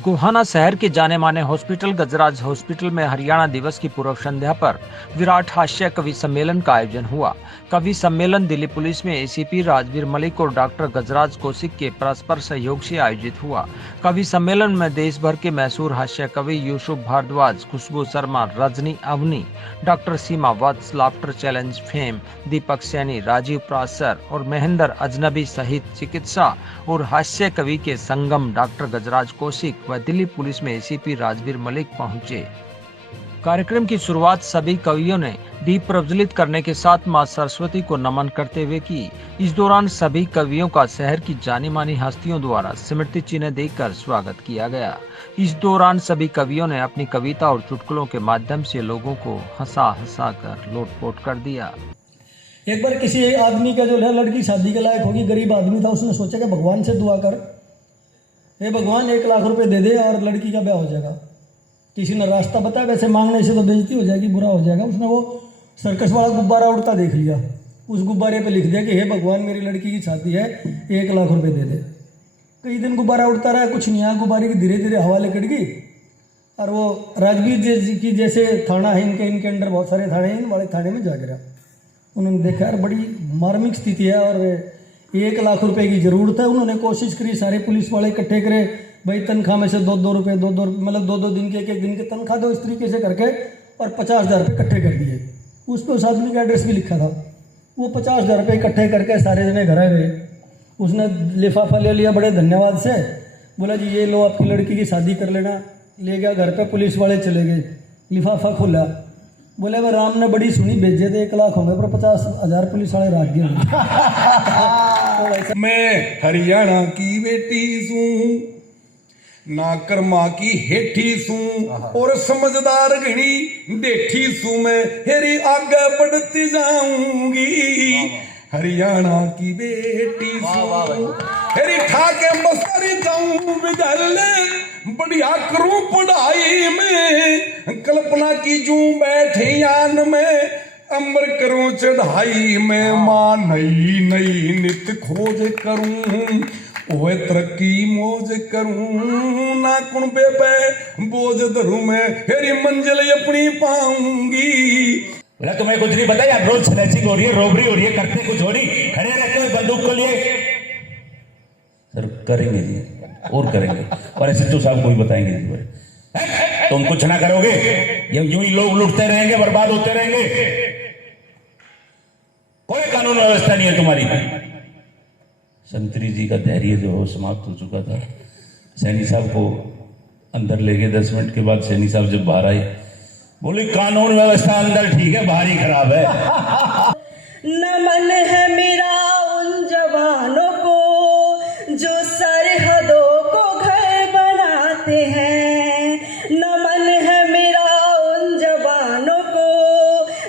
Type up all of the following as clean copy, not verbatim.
गोहाना शहर के जाने माने हॉस्पिटल गजराज हॉस्पिटल में हरियाणा दिवस की पूर्व संध्या पर विराट हास्य कवि सम्मेलन का आयोजन हुआ। कवि सम्मेलन दिल्ली पुलिस में एसीपी राजवीर मलिक और डॉक्टर गजराज कौशिक के परस्पर सहयोग से आयोजित हुआ। कवि सम्मेलन में देश भर के मशहूर हास्य कवि यूसुफ भारद्वाज, खुशबू शर्मा, रजनी अवनी, डॉक्टर सीमा वत्स, लाफ्टर चैलेंज फेम, दीपक सैनी, राजीव प्रासर और महेंद्र अजनबी सहित चिकित्सा और हास्य कवि के संगम डॉक्टर गजराज कौशिक व दिल्ली पुलिस में एसीपी राजवीर मलिक पहुंचे। कार्यक्रम की शुरुआत सभी कवियों ने दीप प्रज्वलित करने के साथ मां सरस्वती को नमन करते हुए की। इस दौरान सभी कवियों का शहर की जानी मानी हस्तियों द्वारा स्मृति चिन्ह देकर स्वागत किया गया। इस दौरान सभी कवियों ने अपनी कविता और चुटकुलों के माध्यम से लोगों को हंसा कर लोटपोट कर दिया। एक बार किसी आदमी का जो है लड़की शादी के लायक होगी, गरीब आदमी था, उसने सोचा कि भगवान से दुआ कर, हे भगवान 1 लाख रुपए दे दे और लड़की का ब्याह हो जाएगा। किसी ने रास्ता बताया, वैसे मांगने से तो बेइज्जती हो जाएगी, बुरा हो जाएगा। उसने वो सर्कस वाला गुब्बारा उड़ता देख लिया, उस गुब्बारे पे लिख दिया कि हे भगवान मेरी लड़की की शादी है, 1 लाख रुपए दे दे। कई दिन गुब्बारा उड़ता रहा, कुछ नहीं आया, गुब्बारे की धीरे धीरे हवा लेकट गई और वो राजवीर जी की जैसे थाना है इनके अंडर बहुत सारे थाने हैं, इन वाले थाने में जा गिरा। उन्होंने देखा यार बड़ी मार्मिक स्थिति है और 1 लाख रुपए की ज़रूरत है। उन्होंने कोशिश करी, सारे पुलिस वाले इकट्ठे करे, भाई तनख्वाह में से 2-2 रुपये, 2-2 मतलब 2-2 दिन के 1-1 दिन के तनख्वाह दो, इस तरीके से करके और 50,000 रुपये इकट्ठे कर दिए। उस पर उस आदमी का एड्रेस भी लिखा था। वो 50,000 रुपये इकट्ठे करके सारे जने घर आ गए। उसने लिफाफा ले लिया बड़े धन्यवाद से, बोला जी ये लो आपकी लड़की की शादी कर लेना। ले गया घर पे, पुलिस वाले चले गए, लिफाफा खोला, बोले वह राम ने बड़ी सुनी, भेजे थे 1 लाख होंगे पर 50,000 पुलिस वाले राख दिए। मैं हरियाणा की बेटी सूं, ना कर्मा की हेठी सूं और समझदार घनी डेठी सूं, मैं हेरी आगे बढ़ती जाऊंगी। हरियाणा की बेटी सूं, हेरी ठाके मस्ती जाऊं विदल, बढ़िया करूं पढ़ाई में, कल्पना की जूं बैठे यान में, अमर करूं चढ़ाई में, मां नई नई नित खोज करूं, ओए तरक्की मौज करूं, ना कुणबे पे बोझ धरूं, मैं हेरी मंजिल अपनी पाऊंगी। बोला तुम्हें कुछ नहीं पता, यार रोज स्नैचिंग हो रही है, रॉबरी हो रही है, करते कुछ हो नहीं, खड़े रहते हो बंदूक को लिए। सर करेंगे जी और करेंगे, और एसएचओ साहब को भी बताएंगे जी, तुम कुछ ना करोगे, यूं ही लोग लुटते रहेंगे, बर्बाद होते रहेंगे, कोई कानून व्यवस्था नहीं है तुम्हारी। संतरी जी का धैर्य जो हो समाप्त हो चुका था। सैनी साहब को अंदर ले गए, 10 मिनट के बाद सैनी साहब जब बाहर आए, बोले कानून व्यवस्था अंदर ठीक है, बाहर ही खराब है। नमन है मेरा उन जवानों को जो सरहदों को घर बनाते हैं, नमन है मेरा उन जवानों को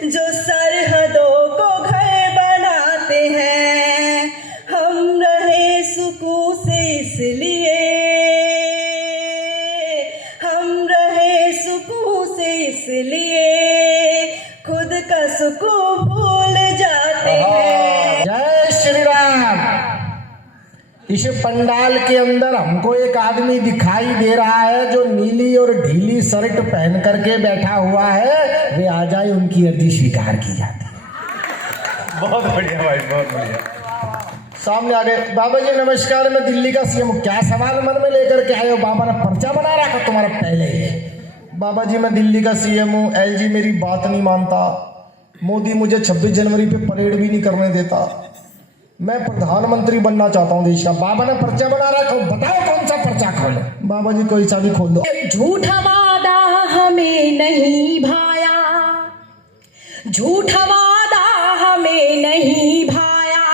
जो सरहदों को घर बनाते हैं। हम रहे सुकून से इसलिए, हम रहे सुकून से इसलिए, खुद का सुकून भूल जाते हैं। जय श्री राम। इस पंडाल के अंदर हमको एक आदमी दिखाई दे रहा है जो नीली और ढीली शर्ट पहन करके बैठा हुआ है, वे आ जाए, उनकी अर्जी स्वीकार की जाती है। बहुत बढ़िया भाई, बहुत बढ़िया। सामने आ गए। बाबा जी नमस्कार, मैं दिल्ली का सीएम। क्या सवाल मन में लेकर के आए हो? बाबा ने पर्चा बना रखा तुम्हारा पहले ही। बाबा जी मैं दिल्ली का सीएम हूँ, एलजी मेरी बात नहीं मानता, मोदी मुझे 26 जनवरी पे परेड भी नहीं करने देता, मैं प्रधानमंत्री बनना चाहता हूँ देश का। बाबा ने पर्चा बना रखा, बताओ कौन सा पर्चा खोले? बाबा जी कोई सा भी खोल दो। झूठा वादा हमें नहीं भाया, झूठा वादा हमें नहीं भाया,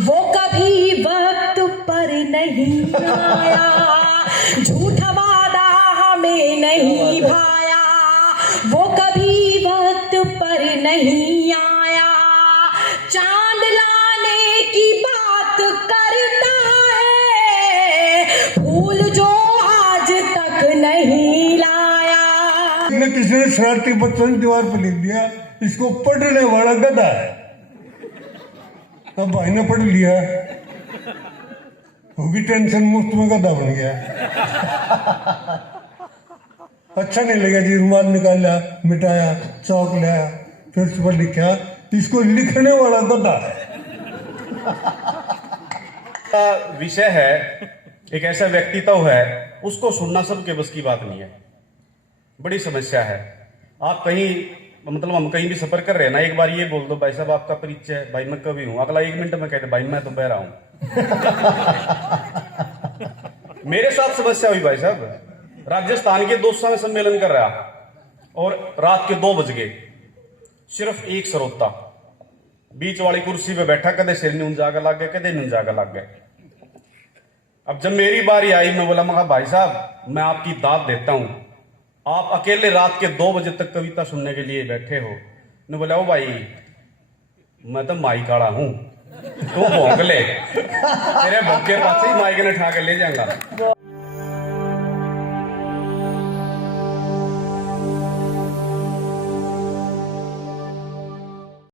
वो कभी वक्त पर नहीं आया। झूठा वादा हमें नहीं भाया, वो कभी वक्त पर नहीं आया। चांद लाने की बात करता है, फूल जो आज तक नहीं लाया। किसी ने शरारती बच्चों ने दीवार पर लिख दिया, इसको पढ़ने वाला गधा है। अब भाई ने पढ़ लिया, वो भी टेंशन मुफ्त में गधा बन गया। अच्छा नहीं लगा जी, रुमाल निकाला, मिटाया, चौक लाया, फिर उस पर लिखा इसको लिखने वाला गधा है। का विषय है, एक ऐसा व्यक्तित्व है, उसको सुनना सबके बस की बात नहीं है, बड़ी समस्या है। आप कहीं मतलब हम कहीं भी सफर कर रहे हैं ना, एक बार ये बोल दो भाई साहब आपका परिचय, भाई मैं कभी हूं, अगला 1 मिनट में कहते भाई मैं तो बहरा हूं। मेरे साथ समस्या हुई भाई साहब, राजस्थान के दोस्तों में सम्मेलन कर रहा और रात के 2 बज गए, सिर्फ एक श्रोता बीच वाली कुर्सी पे बैठा, कदे सिर न्यून जागा लग गया, कदे न्यून जागा लग गया। अब जब मेरी बारी आई, मैं बोला मगा भाई साहब मैं आपकी दाद देता हूं, आप अकेले रात के 2 बजे तक कविता सुनने के लिए बैठे हो। ने बोला ओ भाई मैं तो माई काड़ा हूं, तू भौंक ले, तेरे भौंक के पास ही माई के ने उठा के ले जाऊंगा।